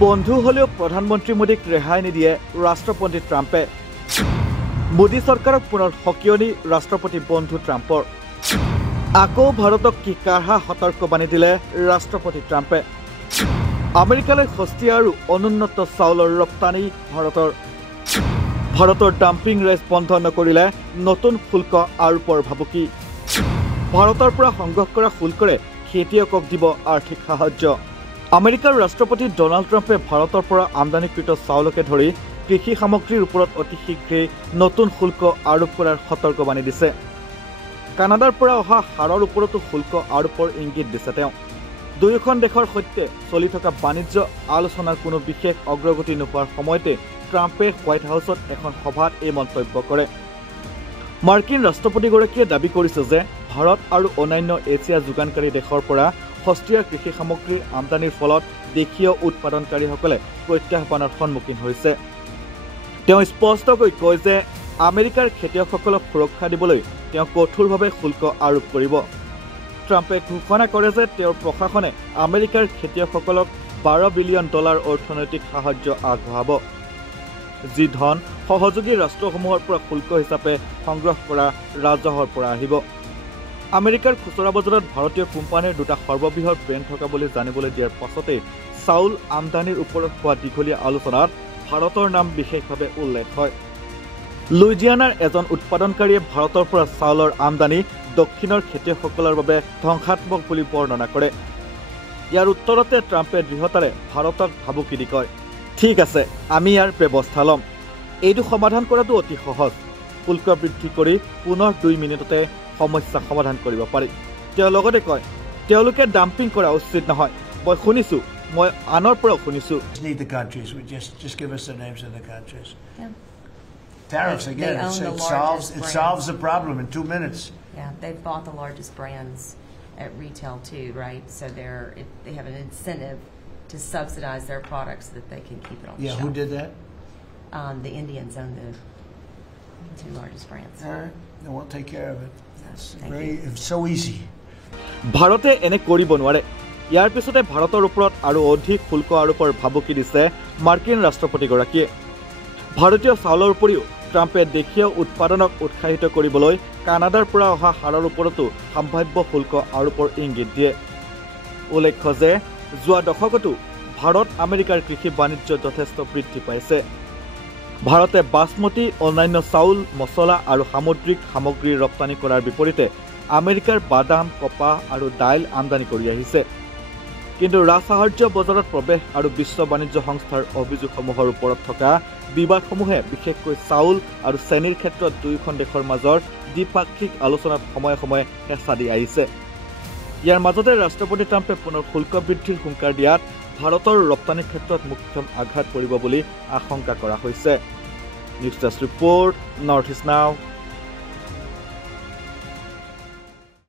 বন্ধু হলেও প্ৰধানমন্ত্ৰী মোদীক ৰেহাই নিদিয়ে ৰাষ্ট্ৰপতি ট্ৰাম্পে। মোদী চৰকাৰক পুনৰ সকিয়নি ৰাষ্ট্ৰপতি বন্ধু ট্ৰাম্পৰ। আকৌ ভাৰতক কি কাঢ়া সতৰ্কবাণী দিলে ৰাষ্ট্ৰপতি ট্ৰাম্পে। আমেৰিকালৈ সস্তীয়া আৰু অনুন্নত চাউলৰ ৰপ্তানি ভাৰতৰ ডাম্পিং ৰেচ বন্ধ নকৰিলে নতুন শুল্ক আৰোপৰ ভাবুকি। ভাৰতৰ পৰা সংগ্ৰহ কৰা শুল্কৰে খেতিয়কক দিব আৰ্থিক সাহায্য। আমেৰিকাৰ ৰাষ্ট্ৰপতি ডনাল্ড ট্ৰাম্পে ভাৰতৰ পৰা আমদানিকৃত চাউলকে ধৰি কৃষি সামগ্ৰীৰ ওপৰত অতি শীঘ্ৰেই নতুন শুল্ক আৰোপ কৰাৰ সতৰ্কবাণী দিছে। কানাডাৰ পৰা অহা সাৰৰ ওপৰতো শুল্ক আৰোপৰ ইংগিত দিছে তেওঁ। দুয়োখন দেশৰ সৈতে চলি থকা বাণিজ্য আলোচনাৰ কোনো বিশেষ অগ্ৰগতি নোপোৱাৰ সময়তে ট্ৰাম্পে হোৱাইট হাউচত এখন সভাত এই মন্তব্য কৰে। মাৰ্কিন ৰাষ্ট্ৰপতিগৰাকীয়ে দাবী কৰিছে যে ভাৰত আৰু অন্যান্য এছিয়া যোগানকাৰী দেশৰ পৰা সস্তীয়া কৃষি সামগ্ৰীৰ আমদানিৰ ফলত দেশীয় উৎপাদনকাৰীসকলে প্ৰত্যাহ্বানৰ সন্মুখীন হৈছে। তেওঁ স্পষ্টকৈ কয় যে আমেৰিকাৰ খেতিয়কসকলক সুৰক্ষা দিবলৈ তেওঁ কঠোৰভাৱে শুল্ক আৰোপ কৰিব। ট্ৰাম্পে ঘোষণা কৰে যে তেওঁৰ প্ৰশাসনে আমেৰিকাৰ খেতিয়কসকলক $12 বিলিয়ন অৰ্থনৈতিক সাহায্য আগবঢ়াব, যি ধন সহযোগী ৰাষ্ট্ৰসমূহৰ পৰা শুল্ক হিচাপে সংগ্ৰহ কৰা ৰাজহৰ পৰা আহিব। আমেৰিকাৰ খুচুৰা বজাৰত ভাৰতীয় কোম্পানীৰ দুটা সৰ্ববৃহৎ ব্ৰেণ্ড থকা বুলি জানিবলৈ দিয়াৰ পাছতেই চাউল আমদানিৰ ওপৰত হোৱা দীঘলীয়া আলোচনাত ভাৰতৰ নাম বিশেষভাৱে উল্লেখ হয়। লুইজিয়ানাৰ এজন উৎপাদনকাৰীয়ে ভাৰতৰ পৰা চাউলৰ আমদানি দক্ষিণৰ খেতিয়কসকলৰ বাবে ধ্বংসাত্মক বুলি বৰ্ণনা কৰে। ইয়াৰ উত্তৰতে ট্ৰাম্পে দৃঢ়তাৰে ভাৰতক ভাবুকি দি কয়, ঠিক আছে, আমি ইয়াৰ ব্যৱস্থা ল'ম। এইটো সমাধান কৰাটো অতি সহজ। শুল্ক বৃদ্ধি কৰি পুনৰ 2 মিনিটতে সমস্যা সমাধান কৰিব পাৰি। তেওঁ লগতে কয়, তেওঁলোকে ডাম্পিং কৰা উচিত নহয়। মই শুনিছোঁ, মই আনৰ পৰাও শুনিছোঁ। Tariffs again, it solves the problem in 2 minutes. Yeah, they've bought the largest brands at retail too, right? So they have an incentive to subsidize their products so that they can keep it on the shelf. Yeah, who did that? The Indians own the 2 largest brands. All right, then we'll take care of it. It's so easy. ভাৰতে এনে কৰিব নোৱাৰে। ইয়াৰ পিছতে ভাৰতৰ ওপৰত আৰু অধিক শুল্ক আৰোপৰ ভাবুকি দিছে মাৰ্কিন ৰাষ্ট্ৰপতিগৰাকীয়ে। ভাৰতীয় চাউলৰ উপৰিও ট্ৰাম্পে দেশীয় উৎপাদনক উৎসাহিত কৰিবলৈ কানাডাৰ পৰা অহা সাৰৰ ওপৰতো সম্ভাৱ্য শুল্ক আৰোপৰ ইংগিত দিয়ে। উল্লেখ্য যে যোৱা দশকতো ভাৰত আমেৰিকাৰ কৃষি বাণিজ্য যথেষ্ট বৃদ্ধি পাইছে। ভাৰতে বাসমতি, অন্যান্য চাউল, মছলা আৰু সামুদ্ৰিক সামগ্ৰী ৰপ্তানি কৰাৰ বিপৰীতে আমেৰিকাৰ বাদাম, কপাহ আৰু দাইল আমদানি কৰি আহিছে। কিন্তু ৰাজসাহায্য বজাৰত প্ৰৱেশ আৰু বিশ্ব বাণিজ্য সংস্থাৰ অভিযোগসমূহৰ ওপৰত থকা বিবাদসমূহে বিশেষকৈ চাউল আৰু চেনিৰ ক্ষেত্ৰত দুয়োখন দেশৰ মাজৰ দ্বিপাক্ষিক আলোচনাত সময়ে সময়ে হেঁচা দি আহিছে। ইয়াৰ মাজতে ৰাষ্ট্ৰপতি ট্ৰাম্পে পুনৰ শুল্ক বৃদ্ধিৰ হুংকাৰ দিয়াত ভাৰতৰ ৰপ্তানিৰ ক্ষেত্ৰত মুখ্য আঘাত পৰিব বুলি আশংকা কৰা হৈছে। News desk report, north east নাও।